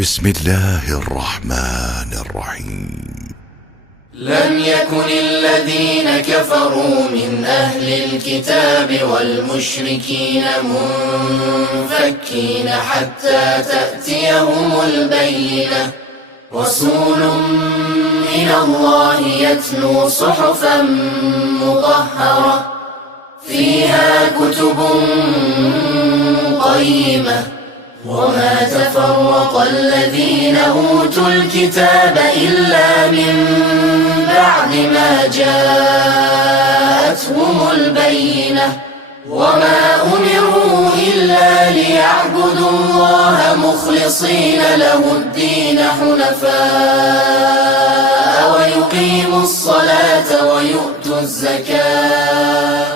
بسم الله الرحمن الرحيم. لم يكن الذين كفروا من أهل الكتاب والمشركين منفكين حتى تأتيهم البينة. رسول من الله يتلو صحفا مطهرة فيها كتب قيمة وما تفرق الذين أوتوا الكتاب إلا من بعد ما جاءتهم البينة وما أمروا إلا ليعبدوا الله مخلصين له الدين حنفاء ويقيموا الصلاة ويؤتوا الزكاة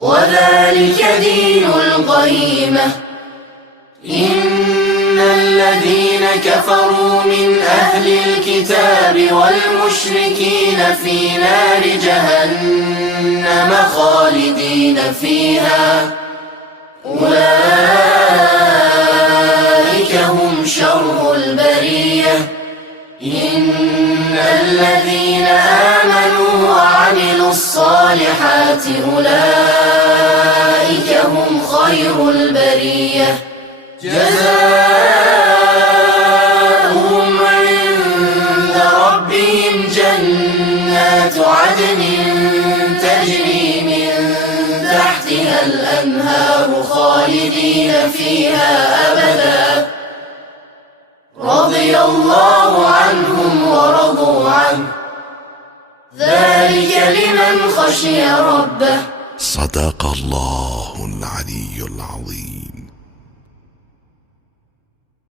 وذلك دين القيمة. إن الذين كفروا من أهل الكتاب والمشركين في نار جهنم خالدين فيها أولئك هم شر البرية. إن الذين آمنوا وعملوا الصالحات أولئك هم خير البرية. جزاؤهم عند ربهم جنات عدن تجري من تحتها الأنهار خالدين فيها أبدا رضي الله عنهم ورضوا عنه ذلك لمن خشي ربه. صدق الله العلي العظيم.